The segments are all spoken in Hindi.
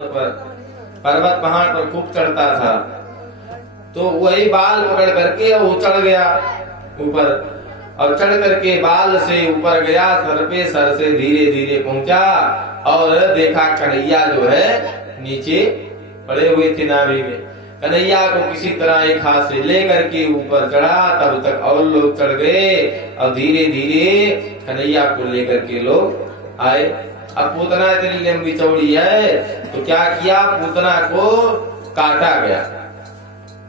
पर पर्वत पहाड़ पर खूब चढ़ता था, तो वही बाल पकड़ करके वो चढ़ गया ऊपर, और चढ़ करके बाल से ऊपर गया, सर पे सर से धीरे धीरे पहुंचा और देखा कन्हैया जो है नीचे पड़े हुए थे नाभि में। कन्हैया को किसी तरह एक हाथ से लेकर के ऊपर चढ़ा, तब तक और लोग चढ़ गए और धीरे धीरे कन्हैया को लेकर के लोग आए। अब पूतना इतनी लंबी चौड़ी है, तो क्या किया, पूतना को काटा गया।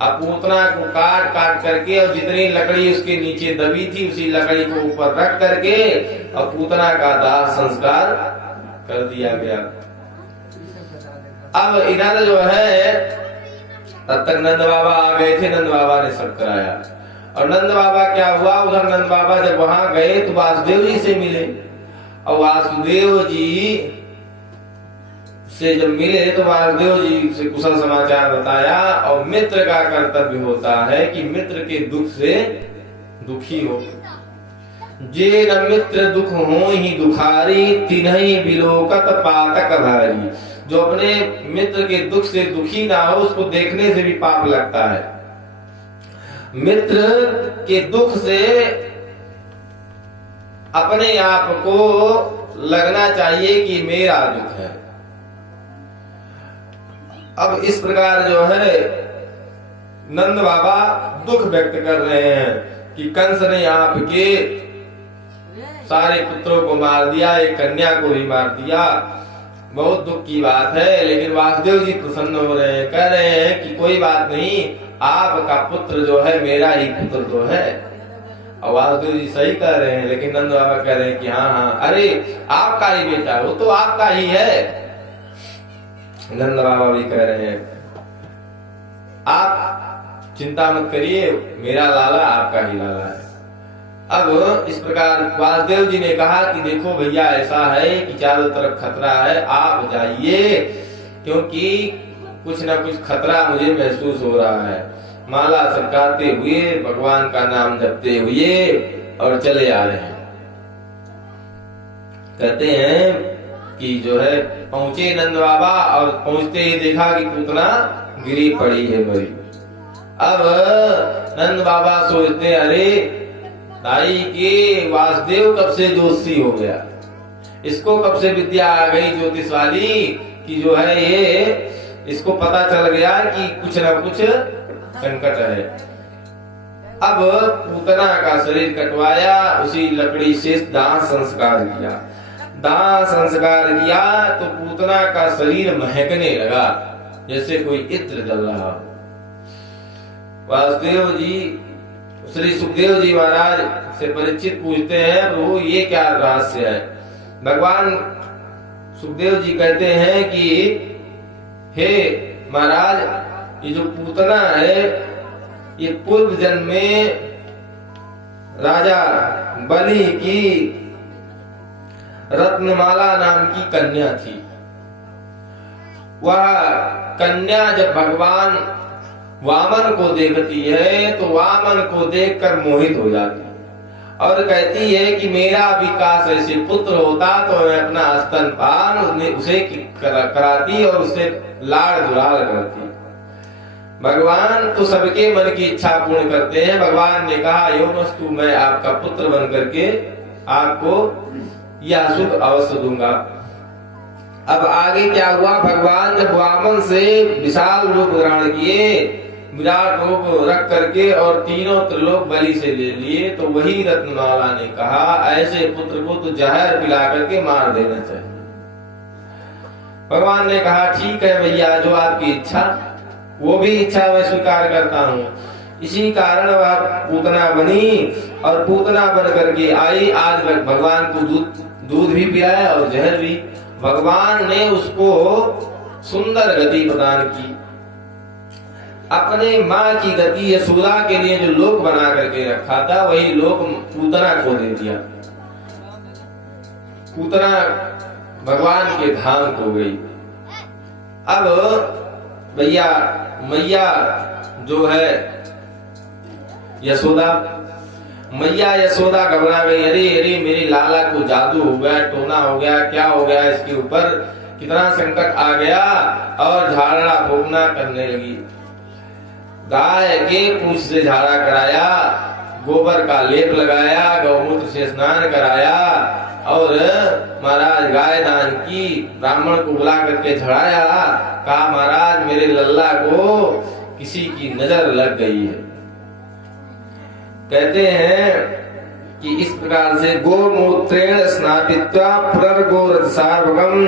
अब पूतना को काट काट करके और जितनी लकड़ी उसके नीचे दबी थी उसी लकड़ी को ऊपर रख करके और पूतना का दाह संस्कार कर दिया गया। अब इधर जो है तब तक नंद बाबा आ गए थे, नंद बाबा ने सब कराया। और नंद बाबा क्या हुआ, उधर नंद बाबा जब वहां गए तो वासुदेव जी से मिले, और वासुदेव जी से जब मिले तो वासुदेव जी से कुशल समाचार बताया। और मित्र का कर्तव्य होता है कि मित्र के दुख से दुखी हो। जे न मित्र दुख हो ही दुखारी, तिन्हि बिलोकत पातक भारी। जो अपने मित्र के दुख से दुखी ना हो उसको देखने से भी पाप लगता है। मित्र के दुख से अपने आप को लगना चाहिए कि मेरा दुख है। अब इस प्रकार जो है नंद बाबा दुख व्यक्त कर रहे हैं कि कंस ने आपके सारे पुत्रों को मार दिया, एक कन्या को भी मार दिया, बहुत दुख की बात है। लेकिन वासुदेव जी प्रसन्न हो रहे हैं, कह रहे हैं कि कोई बात नहीं, आपका पुत्र जो है मेरा ही पुत्र तो है। और वासुदेव जी सही कह रहे हैं, लेकिन नंद बाबा कह रहे हैं कि हाँ हाँ, अरे आपका ही बेटा, वो तो आपका ही है। नंद बाबा भी कह रहे हैं आप चिंता मत करिए, मेरा लाला आपका ही लाला है। अब इस प्रकार वासुदेव जी ने कहा कि देखो भैया, ऐसा है कि चारों तरफ खतरा है, आप जाइए, क्योंकि कुछ ना कुछ खतरा मुझे महसूस हो रहा है। माला सरकाते हुए, भगवान का नाम जपते हुए और चले आ रहे हैं। कहते हैं कि जो है पहुंचे नंद बाबा, और पहुंचते ही देखा कि पूतना गिरी पड़ी है मरी। अब नंद बाबा सोचते, अरे दाई के वासुदेव कब से जोशी हो गया, इसको कब से विद्या आ गई ज्योतिष वाली कि जो है ये इसको पता चल गया कि कुछ ना कुछ संकट है। अब पूतना का शरीर कटवाया, उसी लकड़ी से दाह संस्कार किया। दाह संस्कार किया तो पूतना का शरीर महकने लगा जैसे कोई इत्र जल रहा हो। वासुदेव जी श्री सुखदेव जी महाराज से परीक्षित पूछते हैं, प्रभु ये क्या रहस्य है। भगवान सुखदेव जी कहते हैं कि हे महाराज, ये जो पूतना है ये पूर्व जन्म में राजा बलि की रत्नमाला नाम की कन्या थी। वह कन्या जब भगवान वामन को देखती है तो वामन को देखकर मोहित हो जाती और कहती है कि मेरा भी काश ऐसे पुत्र होता तो मैं अपना स्तनपान उसे कराती और उससे लाड़ दुलार करती। भगवान तो सबके मन की इच्छा पूर्ण करते हैं। भगवान ने कहा, योमस्तु, मैं आपका पुत्र बन करके आपको यह सुख अवश्य दूंगा। अब आगे क्या हुआ, भगवान जब वामन से विशाल रूप धारण किए, विराट रूप रख करके और तीनों त्रिलोक बलि से ले लिए, तो वही रत्नमाला ने कहा, ऐसे पुत्र को तो जहर पिला करके मार देना चाहिए। भगवान ने कहा, ठीक है भैया, जो आपकी इच्छा, वो भी इच्छा मैं स्वीकार करता हूँ। इसी कारण वह पूतना बनी और पूतना बन करके आई। आज भगवान को दूध भी पिलाया और जहर भी। भगवान ने उसको सुंदर गति प्रदान की। अपने माँ की गति यशोदा के लिए जो लोक बना करके रखा था, वही लोक पूतना को दे दिया। पूतना भगवान के धाम को गई। अब भैया मैया जो है यशोदा, मैया यशोदा घबरा गई, अरे अरे मेरे लाला को जादू हो गया, टोना हो गया, क्या हो गया इसके ऊपर, कितना संकट आ गया और झाड़ना फूकना करने लगी। गाय के पूंछ से झाड़ा कराया, गोबर का लेप लगाया, गौमूत्र से स्नान कराया और महाराज गाय दान की, ब्राह्मण को बुला करके चढ़ाया। कहा महाराज मेरे लल्ला को किसी की नजर लग गई है। कहते हैं कि इस प्रकार से गोमूत्रेण स्नापित्वा पुनर्गोरसार्वकम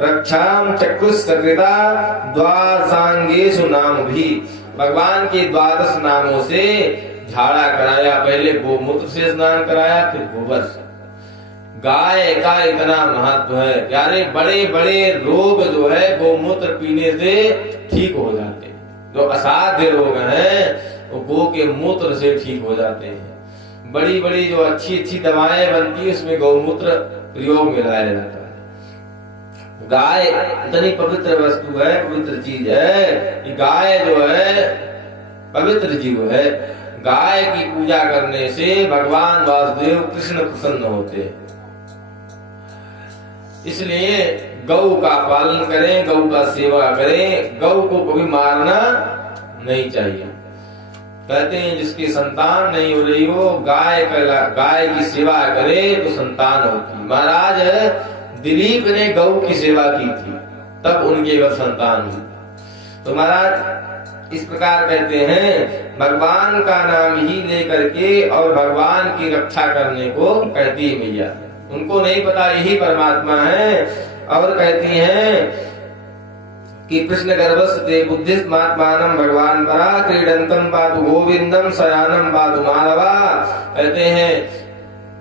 रक्षाम चक्रुस्सकृता द्वादशांगेषु नाम भी। भगवान के द्वादश नामों से झाड़ा कराया, पहले गोमूत्र से स्नान कराया, फिर गोबर से। गाय का इतना महत्व है, यानी बड़े बड़े रोग जो है गोमूत्र पीने से ठीक हो जाते हैं। जो असाध्य रोग हैं वो गो के मूत्र से ठीक हो जाते हैं। बड़ी बड़ी जो अच्छी अच्छी दवाएं बनती है उसमें गौमूत्र प्रयोग में लाया जाता है। गाय इतनी पवित्र वस्तु है, पवित्र चीज है कि गाय जो है पवित्र जीव है। गाय की पूजा करने से भगवान वासुदेव कृष्ण प्रसन्न होते हैं। इसलिए गौ का पालन करें, गौ का सेवा करें, गौ को कभी मारना नहीं चाहिए। कहते हैं जिसकी संतान नहीं हो रही हो गाय की सेवा करे तो संतान होती। महाराज दिलीप ने गौ की सेवा की थी तब उनके घर संतान हुई। तो महाराज इस प्रकार कहते हैं भगवान का नाम ही लेकर के और भगवान की रक्षा करने को कहती है मैया। उनको नहीं पता यही परमात्मा है। और कहती हैं कि कृष्ण गर्भस्ते बुद्धिस्मात्मानं भगवान परा क्रीडंतम पातु गोविंदम शयानम पातु माधवा। कहते हैं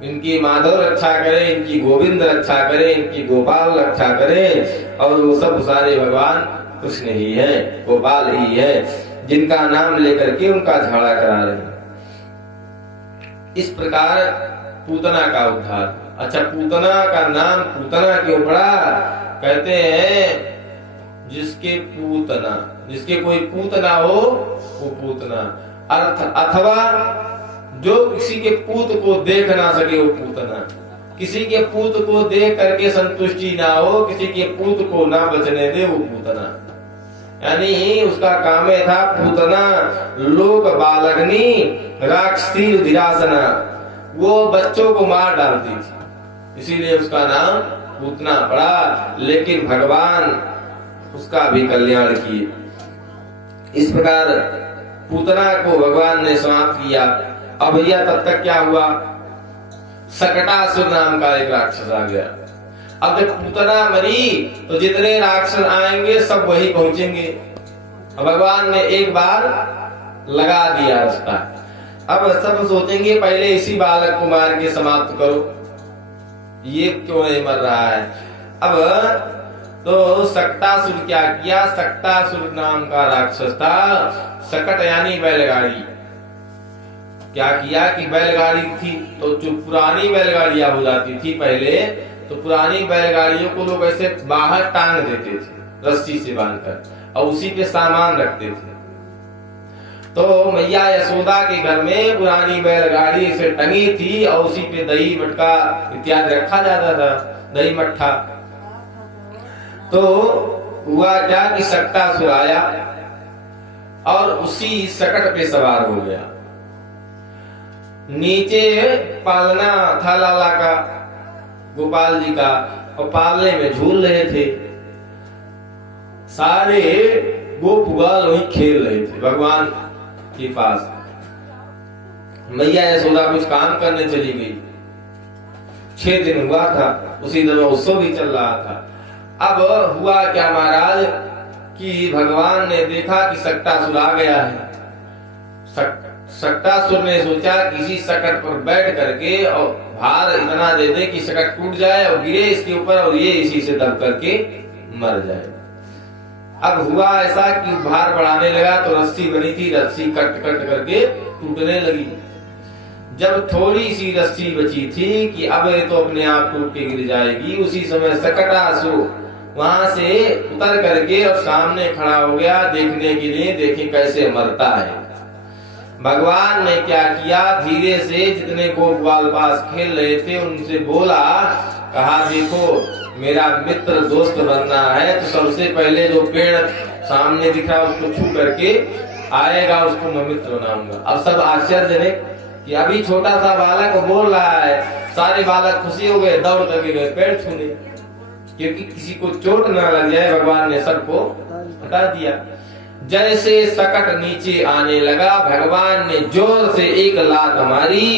इनकी माधव रक्षा करे, इनकी गोविंद रक्षा करे, इनकी गोपाल रक्षा करे। और वो सब सारे भगवान कृष्ण ही है, गोपाल ही है, जिनका नाम लेकर के उनका झाड़ा करा रहे हैं। इस प्रकार पूतना का उद्धार। अच्छा, पूतना का नाम पूतना क्यों पड़ा? कहते हैं जिसके कोई पूत ना हो वो पूतना, अथवा जो किसी के पूत को देख ना सके वो पूतना, किसी के पूत को देख करके संतुष्टि ना हो, किसी के पूत को ना बचने दे वो पूतना। यानी उसका काम था पूतना लोक बालग्नि राक्षसी रुधिरासना, वो बच्चों को मार डालती थी, इसीलिए उसका नाम पूतना पड़ा। लेकिन भगवान उसका भी कल्याण किए। इस प्रकार पूतना को भगवान ने समाप्त किया। अब भैया तब तक क्या हुआ, सकटासुर नाम का एक राक्षस आ गया। अब जब पूतना मरी तो जितने राक्षस आएंगे सब वही पहुंचेंगे। भगवान ने एक बार लगा दिया रास्ता। अब सब सोचेंगे पहले इसी बालक को मार के समाप्त करो, ये क्यों नहीं मर रहा है। अब तो सकटासुर क्या किया, सकटासुर नाम का राक्षस था। सकट यानी बैलगाड़ी। क्या किया कि बैलगाड़ी थी तो जो पुरानी बैलगाड़ियां हो जाती थी पहले, तो पुरानी बैलगाड़ियों को लोग ऐसे बाहर टांग देते थे रस्सी से बांधकर और उसी पे सामान रखते थे। तो मैया यशोदा के घर में पुरानी बैलगाड़ी से टंगी थी और उसी पे दही मटका इत्यादि रखा जाता था, दही मट्ठा। तो हुआ क्या कि सकटासुर आया और उसी सकट पे सवार हो गया। नीचे पालना था लाला का, गोपाल जी का, और पालने में झूल रहे थे। सारे गोपुगाल वहीं खेल रहे थे भगवान के पास। मैया यशोदा कुछ काम करने चली गई। 6 दिन हुआ था, उसी दिन उत्सव भी चल रहा था। अब हुआ क्या महाराज कि भगवान ने देखा कि सकटासुर आ गया है। सकटासुर ने सोचा किसी सकट पर बैठ करके और भार इतना दे दे कि सकट टूट जाए और गिरे इसके ऊपर और ये इसी से दब करके मर जाए। अब हुआ ऐसा कि भार बढ़ाने लगा तो रस्सी बनी थी, रस्सी कट कट करके टूटने लगी। जब थोड़ी सी रस्सी बची थी कि अब ये तो अपने आप टूट के गिर जाएगी, उसी समय सकटासुर वहां से उतर करके और सामने खड़ा हो गया देखने के लिए, देखे कैसे मरता है। भगवान ने क्या किया, धीरे से जितने गोपाल पास खेल रहे थे उनसे बोला, कहा देखो मेरा मित्र दोस्त बनना है तो सबसे पहले जो पेड़ सामने दिख रहा है उसको छू करके आएगा, उसको मैं मित्र बनाऊंगा। अब सब आश्चर्यजनक कि अभी छोटा सा बालक बोल रहा है, सारे बालक खुशी हो गए, दौड़ करके गए पेड़ छूने, क्योंकि किसी को चोट ना लग जाए, भगवान ने सबको हटा दिया। जैसे सकट नीचे आने लगा, भगवान ने जोर से एक लात मारी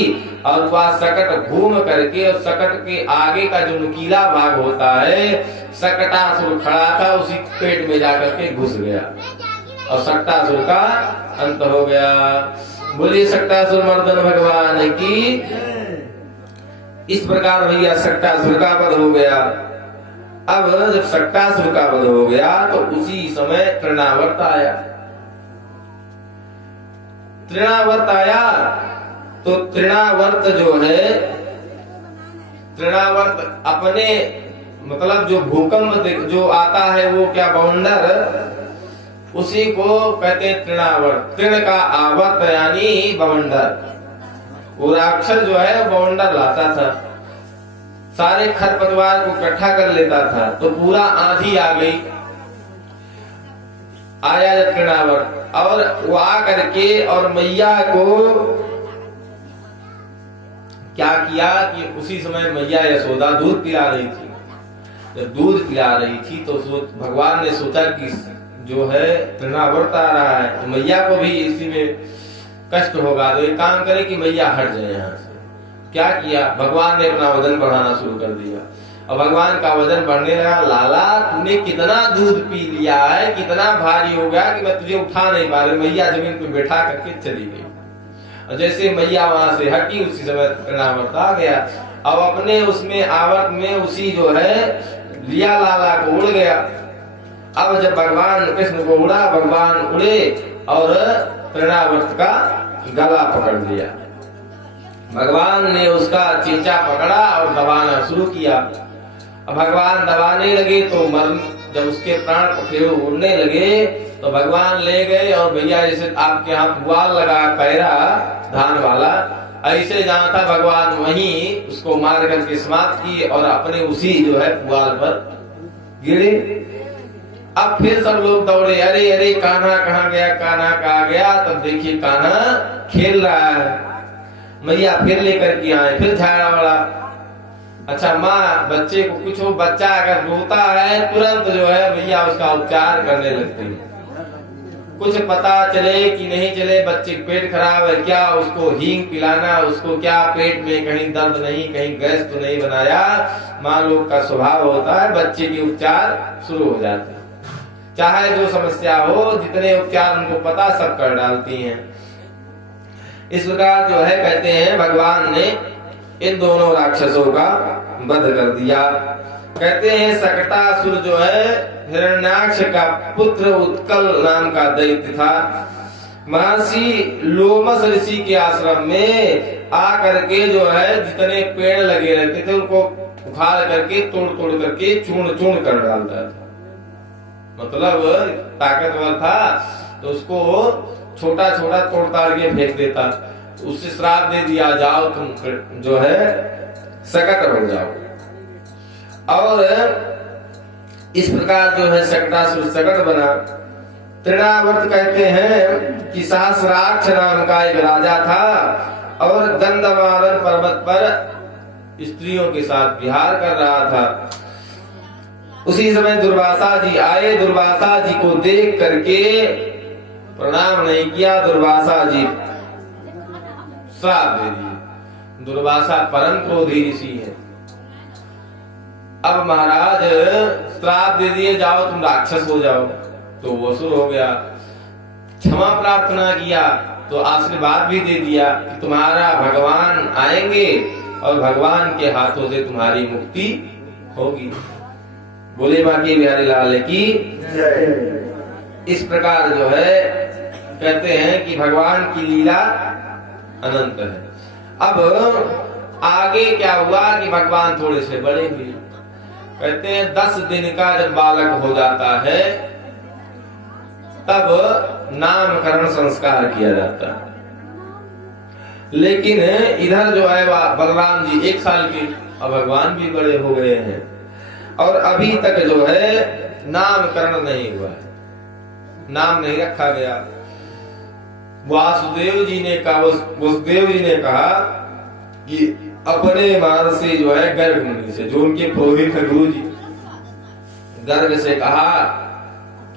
और वह सकट घूम करके, और सकट के आगे का जो नुकीला भाग होता है, सकटासुर खड़ा था उसी पेट में जाकर के घुस गया और सकटासुर का अंत हो गया। बोलिए सकटासुर मर्दन भगवान की। इस प्रकार भैया सकटासुर का वध हो गया। अब जब सकटासुर का वध हो गया तो उसी समय तृणावर्त आया। तृणावर्त आया तो तृणावर्त जो है, तृणावर्त अपने मतलब जो भूकंप जो आता है वो क्या बवंडर, उसी को कहते हैं तृणावर्त। तृण का आवर्त यानी बवंडर। वो राक्षस जो है वो बवंडर लाता था, सारे खरपतवार को इकट्ठा कर लेता था। तो पूरा आंधी आ गई, आया जब तृणावर्त, और वो आ करके और मैया को क्या किया कि उसी समय मैया यशोदा दूध पिला रही थी। जब दूध पिला रही थी तो भगवान ने सोचा कि जो है तृणावर्त आ रहा है तो मैया को भी इसी में कष्ट होगा, तो एक काम करे कि मैया हट जाए यहाँ से। क्या किया, भगवान ने अपना वजन बढ़ाना शुरू कर दिया और भगवान का वजन बढ़ने लगा। लाला तूने कितना दूध पी लिया है, कितना भारी हो गया कि मैं तुझे उठा नहीं पा रही। मैया जमीन पे बैठा करके चली गई और जैसे मैया वहां से हटी उसी समय तृणावर्त आ गया। अब अपने उसमें आवर्त में उसी जो है लिया लाला को उड़ गया। अब जब भगवान कृष्ण को उड़ा, भगवान उड़े और तृणावर्त का गला पकड़ लिया। भगवान ने उसका चींचा पकड़ा और दबाना शुरू किया। अब भगवान दबाने लगे तो जब उसके प्राण फिर उड़ने लगे तो भगवान ले गए और भैया जैसे आपके यहाँ पुआल लगा पैरा धान वाला, ऐसे जहाँ था भगवान वहीं उसको मार करके समाप्त किए और अपने उसी जो है पुआल पर गिरे। अब फिर सब लोग दौड़े, अरे अरे कान्हा कहाँ गया, कान्हा कहाँ गया। तब देखिए कान्हा खेल रहा है। मैया फिर लेकर के आए, फिर झाड़ा बड़ा। अच्छा माँ बच्चे को कुछ हो, बच्चा अगर रोता है तुरंत जो है भैया उसका उपचार करने लगते हैं। कुछ पता चले कि नहीं चले, बच्चे पेट खराब है क्या, उसको हींग पिलाना, उसको क्या पेट में कहीं दर्द नहीं, कहीं गैस तो नहीं बनाया। माँ लोग का स्वभाव होता है बच्चे के उपचार शुरू हो जाते हैं, चाहे जो समस्या हो, जितने उपचार उनको पता सब कर डालती हैं। इस प्रकार जो है कहते हैं भगवान ने इन दोनों राक्षसों का वध कर दिया। कहते हैं सकटासुर जो है हिरण्याक्ष का पुत्र उत्कल नाम का दैत्य था। महर्षि लोमस ऋषि के आश्रम में आ करके जो है जितने पेड़ लगे रहते थे उनको उखाड़ करके तोड़ तोड़ करके चूर्ण चूर्ण कर डालता था। मतलब ताकतवर था तो उसको छोटा छोटा तोड़ ताड़ के फेंक देता। उससे श्राप दे दिया, जाओ तुम जो है सकट हो जाओ। और इस प्रकार जो है सकटासुर सकट बना। तृणावर्त कहते हैं कि सहस्राक्ष नाम का एक राजा था और गंधमादन पर्वत पर स्त्रियों के साथ विहार कर रहा था। उसी समय दुर्वासा जी आए। दुर्वासा जी को देख करके प्रणाम नहीं किया, दुर्वासा जी श्राप दे दिए। दुर्वासा परम क्रोधी ऋषि है। अब महाराज श्राप दे दिए, जाओ तुम राक्षस हो जाओ। तो वो असुर हो गया। क्षमा प्रार्थना किया तो आशीर्वाद भी दे दिया कि तुम्हारा भगवान आएंगे और भगवान के हाथों से तुम्हारी मुक्ति होगी। बोले बाकी बिहारी लाल की जय। इस प्रकार जो है कहते हैं कि भगवान की लीला अनंत है। अब आगे क्या हुआ कि भगवान थोड़े से बड़े हुए। कहते हैं 10 दिन का जब बालक हो जाता है तब नामकरण संस्कार किया जाता है। लेकिन इधर जो है बलराम जी 1 साल के और भगवान भी बड़े हो गए हैं और अभी तक जो है नामकरण नहीं हुआ है, नाम नहीं रखा गया। वासुदेव जी ने कहा कि अपने मान से जो है गर्ग मुनि से, जो उनके पुरोहित है गुरु जी, गर्ग से कहा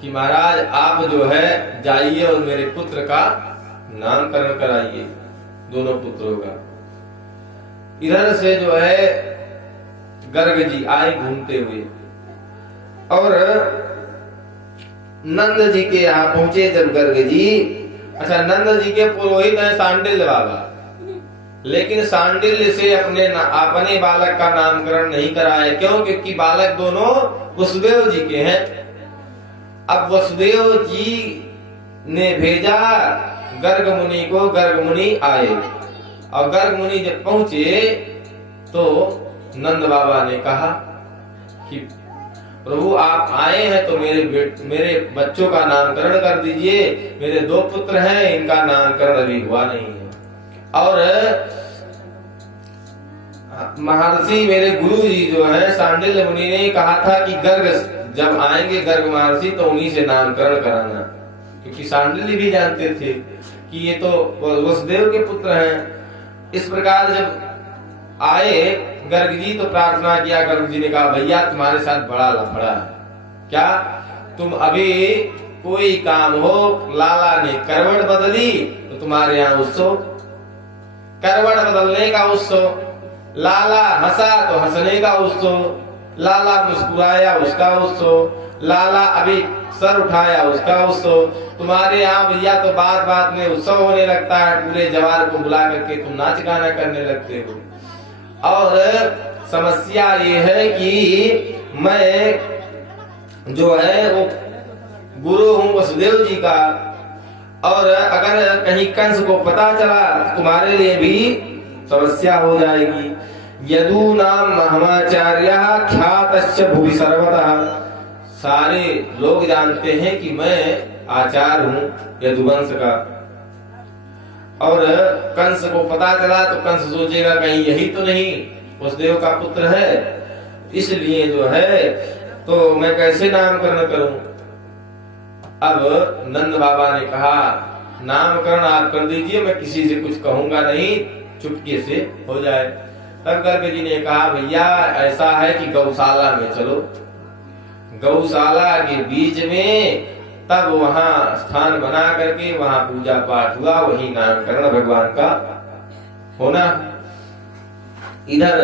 कि महाराज आप जो है जाइए और मेरे पुत्र का नामकरण कराइए, दोनों पुत्रों का। इधर से जो है गर्ग जी आए घूमते हुए और नंद जी के यहाँ पहुंचे जब गर्ग जी। अच्छा, नंद जी के पुरोहित हैं सांडिल्य बाबा, लेकिन सांडिल्य से अपने बालक का नामकरण नहीं कराया। क्यों? क्योंकि बालक दोनों वसुदेव जी के हैं। अब वसुदेव जी ने भेजा गर्ग मुनि को, गर्ग मुनि आए और गर्ग मुनि जब पहुंचे तो नंद बाबा ने कहा कि प्रभु आप आए हैं तो मेरे बच्चों का नामकरण कर दीजिए, मेरे 2 पुत्र हैं, इनका नामकरण अभी हुआ नहीं है। और महर्षि मेरे गुरु जी जो है सांडिल्य मुनि ने कहा था कि गर्ग जब आएंगे, गर्ग महर्षि, तो उन्हीं से नामकरण कराना, क्योंकि सांडिल्य भी जानते थे कि ये तो वसुदेव के पुत्र हैं। इस प्रकार जब आए गर्ग जी तो प्रार्थना किया। गर्ग जी ने कहा भैया तुम्हारे साथ बड़ा लफड़ा है, क्या तुम अभी कोई काम हो, लाला ने करवट बदली तो तुम्हारे यहाँ उत्सव, करवट बदलने का उत्सव, लाला हंसा तो हंसने का उत्सव, लाला मुस्कुराया उसका उत्सव, लाला अभी सर उठाया उसका उत्सव। तुम्हारे यहाँ भैया तो बात बात में उत्सव होने लगता है, पूरे जवार को बुला करके तुम नाच गाना करने लगते हो। और समस्या ये है कि मैं जो है वो गुरु हूँ वसुदेव जी का, और अगर कहीं कंस को पता चला तुम्हारे लिए भी समस्या हो जाएगी। यदु नाम महमाचार्य ख्यातश्च भुवि सर्वतः, सारे लोग जानते हैं कि मैं आचार्य हूँ यदुवंश का। और कंस को पता चला तो कंस सोचेगा कहीं यही तो नहीं वसुदेव का पुत्र है, इसलिए जो है तो मैं कैसे नामकरण करूं। अब नंद बाबा ने कहा नामकरण आप कर दीजिए, मैं किसी से कुछ कहूंगा नहीं, चुपके से हो जाए। तब गर्ग जी ने कहा भैया ऐसा है कि गौशाला में चलो, गौशाला के बीच में तब वहां स्थान बना करके वहां पूजा पाठ हुआ, वही नामकरण भगवान का होना। इधर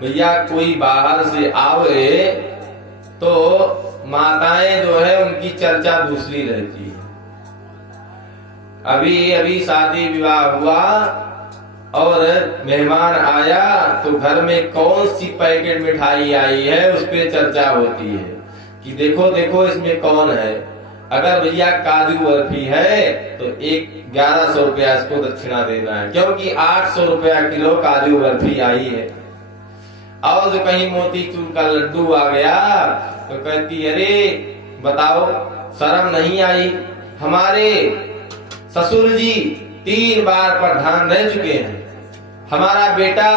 भैया कोई बाहर से आवे तो माताएं जो है उनकी चर्चा दूसरी रहती है। अभी अभी शादी विवाह हुआ और मेहमान आया तो घर में कौन सी पैकेट मिठाई आई है उस पे चर्चा होती है कि देखो देखो इसमें कौन है। अगर भैया काजू बर्फी है तो 1100 रुपया इसको दक्षिणा देना है, क्योंकि 800 रुपया किलो काजू बर्फी आई है। और जो कहीं मोतीचूर का लड्डू आ गया तो कहती अरे बताओ शर्म नहीं आई, हमारे ससुर जी 3 बार प्रधान रह चुके हैं, हमारा बेटा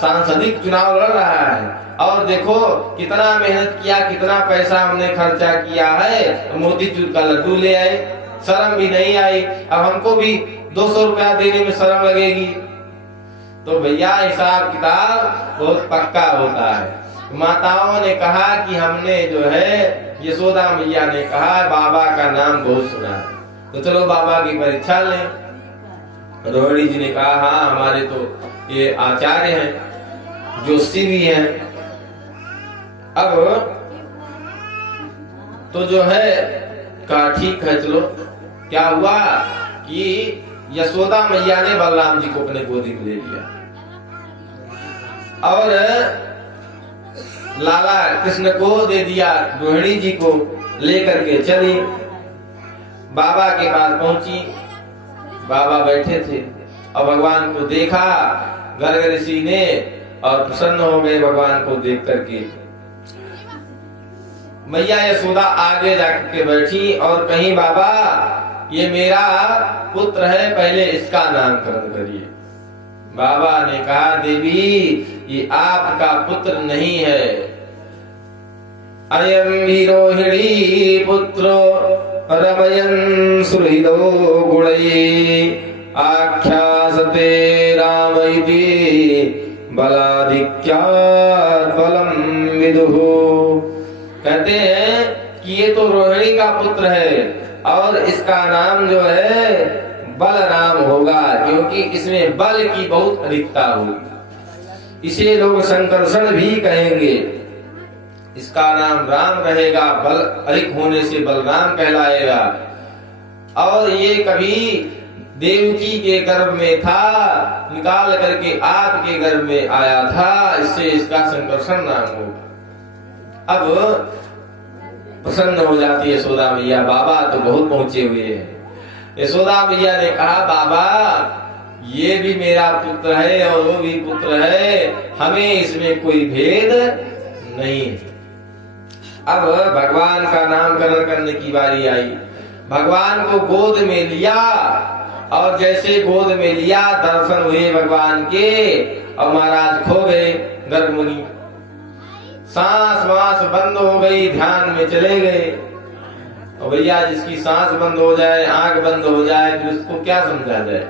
सांसदिक चुनाव लड़ रहा है और देखो कितना मेहनत किया, कितना पैसा हमने खर्चा किया है, मोतीचूर का लड्डू ले आए, शर्म भी नहीं आई। अब हमको भी 200 रुपया देने में शर्म लगेगी। तो भैया हिसाब किताब बहुत पक्का होता है। माताओं ने कहा कि हमने जो है यशोदा मैया ने कहा बाबा का नाम बहुत सुना है, तो चलो बाबा की परीक्षा लें। रोहिणी जी ने कहा हाँ हमारे तो ये आचार्य हैं, जोशी भी हैं। अब तो जो है कहा ठीक है चलो। क्या हुआ कि यशोदा मैया ने बलराम जी को अपने गोदी में ले लिया और लाला कृष्ण को दे दिया, रोहिणी जी को लेकर के चली। बाबा के पास पहुंची, बाबा बैठे थे और भगवान को देखा गर्ग ऋषि ने और प्रसन्न हो गए भगवान को देख करके। मैया यशोदा आगे जाकर के बैठी और कहीं बाबा ये मेरा पुत्र है, पहले इसका नामकरण करिए। बाबा ने कहा देवी ये आपका पुत्र नहीं है, अयं हि रोहिणी पुत्रो रमयन् सुहृदो गुणैः आख्यासते राम इति बलाधिक्यात् बलं विदुः। कहते हैं कि ये तो रोहिणी का पुत्र है और इसका नाम जो है बलराम होगा, क्योंकि इसमें बल की बहुत अधिकता होगी। इसे लोग संकर्षण भी कहेंगे। इसका नाम राम रहेगा, बल अधिक होने से बलराम कहलाएगा। और ये कभी देवकी के गर्भ में था, निकाल करके आपके गर्भ में आया था, इससे इसका संकर्षण नाम होगा। अब प्रसन्न हो जाती है यशोदा मैया, बाबा तो बहुत पहुंचे हुए हैं। यशोदा मैया ने कहा, बाबा ये भी मेरा पुत्र है और वो भी पुत्र है, हमें इसमें कोई भेद नहीं है। अब भगवान का नामकरण करने की बारी आई। भगवान को गोद में लिया और जैसे गोद में लिया दर्शन हुए भगवान के, और महाराज खो गए गर्भमुनि। सांस वास बंद हो गई, ध्यान में चले गए। और भैया जिसकी सांस बंद हो जाए, आंख बंद हो जाए, तो उसको क्या समझा जाए।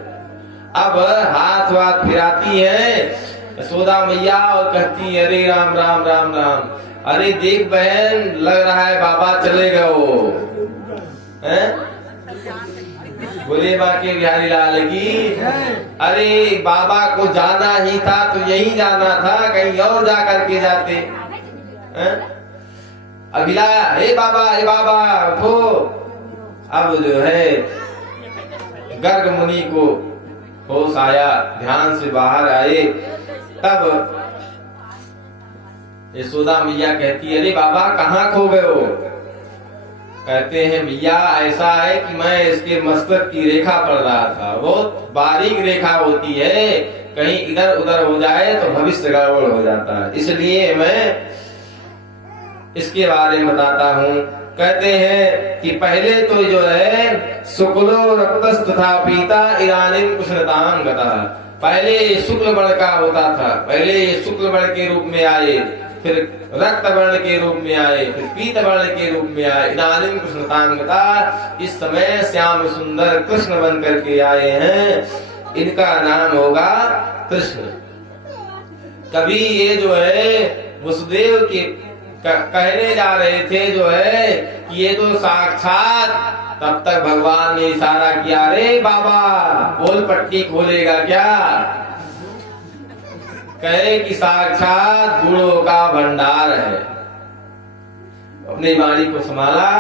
अब हाथ वाथ फिराती है यशोदा मैया और कहती है, अरे राम राम राम राम, अरे देख बहन, लग रहा है बाबा चले गए वो हैं? बोले बाके बिहारी लाल की। अरे बाबा को जाना ही था तो यही जाना था, कहीं और जा करके जाते हैं? अगिला, हे बाबा उठो। अब जो है गर्ग मुनि को होश आया, ध्यान से बाहर आए। तब यशोदा मैया कहती है, अरे बाबा कहाँ खो गए हो? कहते हैं, भैया ऐसा है कि मैं इसके मस्तक की रेखा पढ़ रहा था। बहुत बारीक रेखा होती है, कहीं इधर उधर हो जाए तो भविष्य गड़बड़ हो जाता है, इसलिए मैं इसके बारे में बताता हूँ। कहते हैं कि पहले तो जो है शुक्लो रक्तस्थ था पीता इदानीं कृष्णतां गतः। पहले ये शुक्ल वर्ण का होता था, पहले ये शुक्ल वर्ण के रूप में आए, फिर रक्त वर्ण के रूप में आए, फिर पीत वर्ण के रूप में आए, इदानीं कृष्णतां गतः। इस समय श्याम सुंदर कृष्ण बन करके आए हैं, इनका नाम होगा कृष्ण। कभी ये जो है वसुदेव के कहने जा रहे थे जो है कि ये तो साक्षात, तब तक भगवान ने इशारा किया, रे बाबा बोल पट्टी खोलेगा क्या? कहे कि साक्षात गुणों का भंडार है। अपनी वाणी को संभाला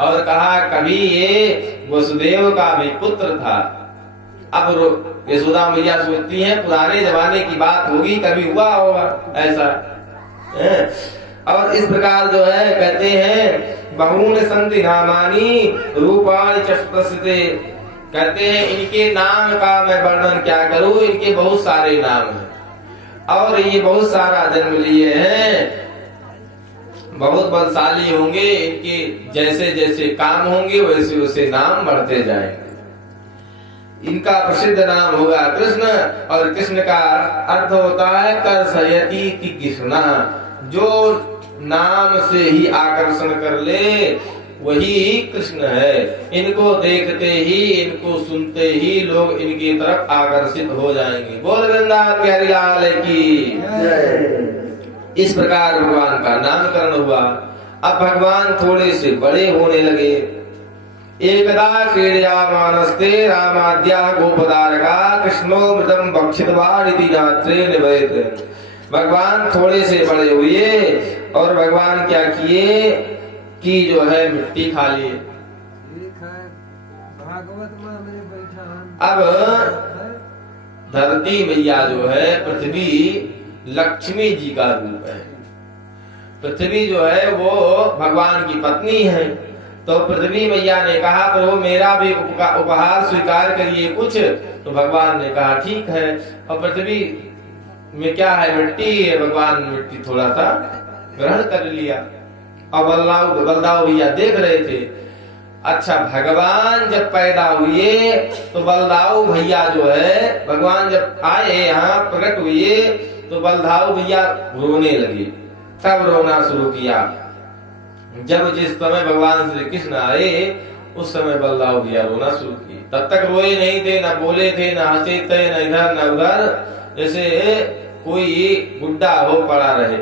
और कहा, कभी ये वसुदेव का भी पुत्र था। अब यशोदा मैया सोचती है पुराने जमाने की बात होगी, कभी हुआ होगा ऐसा। और इस प्रकार जो है कहते हैं, बहून संति नामानी रूपाणि चतुर्दशते। कहते हैं इनके नाम का मैं वर्णन क्या करूं, इनके बहुत सारे नाम हैं और ये बहुत सारा जन्म लिए हैं, बहुत बलशाली होंगे। इनके जैसे जैसे काम होंगे वैसे वैसे नाम बढ़ते जाएंगे। इनका प्रसिद्ध नाम होगा कृष्ण, और कृष्ण का अर्थ होता है कर्षयति कृष्णा। जो नाम से ही आकर्षण कर ले वही कृष्ण है। इनको देखते ही, इनको सुनते ही लोग इनकी तरफ आकर्षित हो जाएंगे। बोल वृंदावन बिहारी लाल की। इस प्रकार भगवान का नामकरण हुआ। अब भगवान थोड़े से बड़े होने लगे। एकदा क्रीडयामानस्ते रामाद्या गोपदारका कृष्णो मृदं भक्षितवान् इति रात्रे निवेदित। भगवान थोड़े से बड़े हुए और भगवान क्या किए कि जो है मिट्टी खा लिए। अब धरती मैया जो है पृथ्वी लक्ष्मी जी का रूप है। पृथ्वी जो है वो भगवान की पत्नी है। तो पृथ्वी मैया ने कहा, प्रभु मेरा भी उपहार स्वीकार करिए कुछ। तो भगवान ने कहा ठीक है। और पृथ्वी में क्या है, मिट्टी है, भगवान मिट्टी थोड़ा सा ग्रहण कर लिया। और बलदाऊ भैया देख रहे थे। अच्छा, भगवान जब पैदा हुए तो बलदाऊ भैया जो है, भगवान जब आए यहाँ प्रकट हुए तो बलदाऊ भैया रोने लगे। तब रोना शुरू किया। जब जिस समय भगवान श्री कृष्ण आए उस समय बलदाऊ भैया रोना शुरू किए। तब तक रोए नहीं थे, न बोले थे, न हंसे थे, न इधर न उधर, जैसे कोई बुढ़ा हो पड़ा रहे।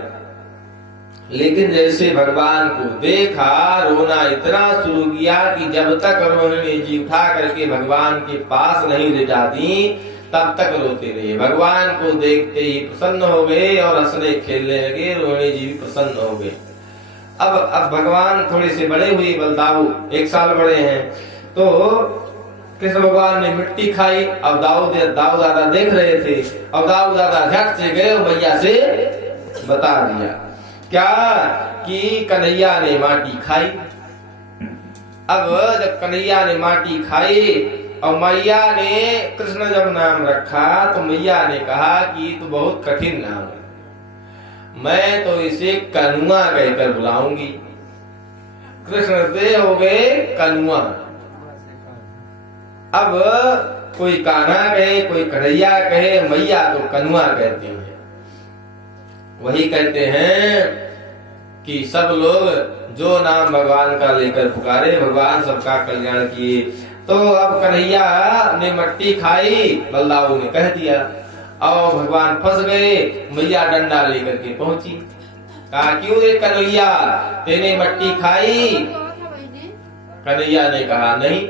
लेकिन जैसे भगवान को देखा, रोना इतना शुरू किया कि जब तक रोहिणी जी उठा करके भगवान के पास नहीं ले जाती तब तक रोते रहे। भगवान को देखते ही प्रसन्न हो गए और हंसने खेलने लगे। रोहिणी जी भी प्रसन्न हो गए। अब भगवान थोड़े से बड़े हुए, बलदाऊ 1 साल बड़े हैं, तो कृष्ण भगवान ने मिट्टी खाई। अब दाऊ दादा देख रहे थे। अब दाऊ दादा झट से गए और भैया से बता दिया क्या कि कन्हैया ने माटी खाई। अब जब कन्हैया ने माटी खाई और मैया ने कृष्ण जब नाम रखा तो मैया ने कहा कि ये तो बहुत कठिन नाम है, मैं तो इसे कनुआ कहकर बुलाऊंगी। कृष्ण से हो गए कनुआ। अब कोई कान्हा कहे, कोई कन्हैया कहे, मैया तो कनुआ कहती है। वही कहते हैं कि सब लोग जो नाम भगवान का लेकर पुकारे, भगवान सबका कल्याण किए। तो अब कन्हैया ने मट्टी खाई, बलदाऊ ने कह दिया, और भगवान फंस गए। मैया डंडा लेकर के पहुंची। कहा क्यों रे कन्हैया, तेने मट्टी खाई? कन्हैया ने कहा नहीं,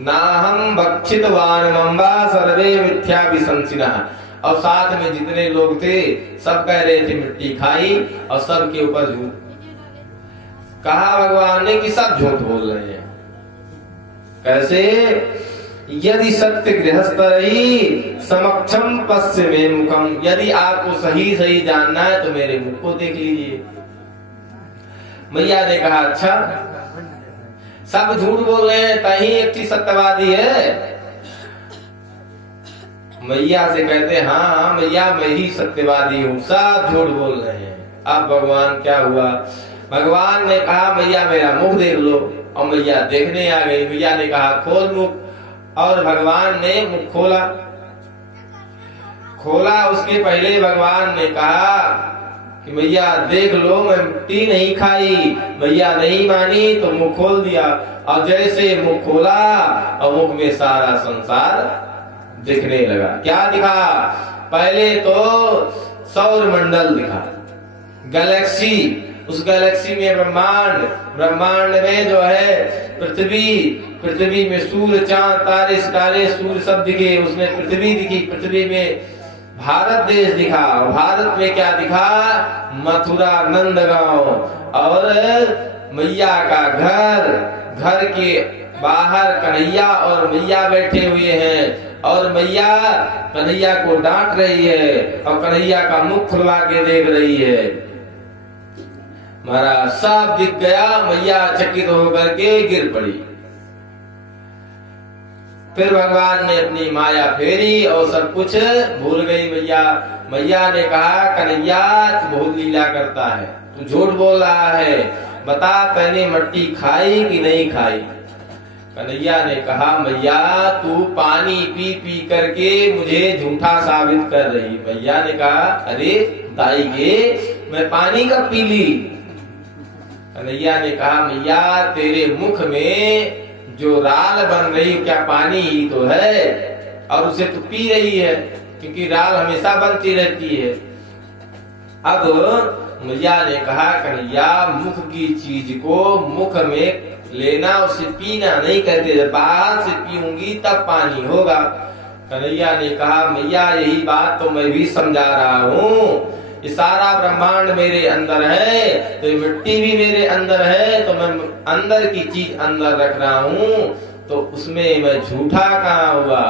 ना हम भक्षितवान मम्बा सर्वे मिथ्या विशंसिनः। और साथ में जितने लोग थे सब कह रहे थे मिट्टी खाई, और सब के ऊपर झूठ कहा भगवान ने कि सब झूठ बोल रहे हैं। कैसे? यदि सत्य गृहस्थरही समक्षम पश्य मे मुखम। यदि आपको सही सही जानना है तो मेरे मुख को देख लीजिए। मैया ने कहा अच्छा, सब झूठ बोल रहे हैं, तही एक चीज सत्यवादी है। मैया से कहते हाँ मैया मैं ही सत्यवादी हूँ, सब झूठ बोल रहे हैं। अब भगवान क्या हुआ, भगवान ने कहा मैया मेरा मुख देख लो, और मैया देखने आ गई। मैया ने कहा खोल मुख, और भगवान ने मुख खोला। उसके पहले भगवान ने कहा कि मैया देख लो मैं मिट्टी नहीं खाई। मैया नहीं मानी तो मुख खोल दिया, और जैसे मुख खोला और मुख में सारा संसार दिखने लगा। क्या दिखा? पहले तो सौर मंडल दिखा, गैलेक्सी, उस गैलेक्सी में ब्रह्मांड, ब्रह्मांड में जो है पृथ्वी, पृथ्वी में सूर्य, चांद, तारे, सितारे, सूर्य सब दिखे। उसमें पृथ्वी दिखी, पृथ्वी में भारत देश दिखा। भारत में क्या दिखा? मथुरा, नंदगांव, और मैया का घर। घर के बाहर कन्हैया और मैया बैठे हुए हैं, और मैया कन्हैया को डांट रही है, और कन्हैया का मुख खुलवा के देख रही है। महाराज सब दिख गया। मैया चकित होकर के गिर पड़ी। फिर भगवान ने अपनी माया फेरी और सब कुछ भूल गई मैया। मैया ने कहा कन्हैया तू बहुत लीला करता है, तू झूठ बोल रहा है, बता तैने मट्टी खाई कि नहीं खाई? कन्हैया ने कहा मैया तू पानी पी पी करके मुझे झूठा साबित कर रही। मैया ने कहा अरे दाई गे मैं पानी कब पी ली? कन्हैया ने कहा मैया तेरे मुख में जो राल बन रही क्या पानी ही तो है, और उसे तू पी रही है, क्योंकि राल हमेशा बनती रहती है। अब मैया ने कहा कन्हैया मुख की चीज को मुख में लेना, उसे पीना नहीं कहते, जब बाहर से पीऊंगी तब पानी होगा। कन्हैया ने कहा मैया यही बात तो मैं भी समझा रहा हूँ, ये सारा ब्रह्मांड मेरे अंदर है, तो ये मिट्टी भी मेरे अंदर है, तो मैं अंदर की चीज अंदर रख रहा हूँ, तो उसमें मैं झूठा कहाँ हुआ?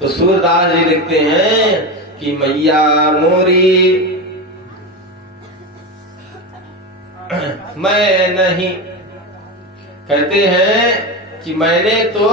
तो सूरदास जी लिखते हैं कि मैया मोरी मैं नहीं, कहते हैं कि मैंने तो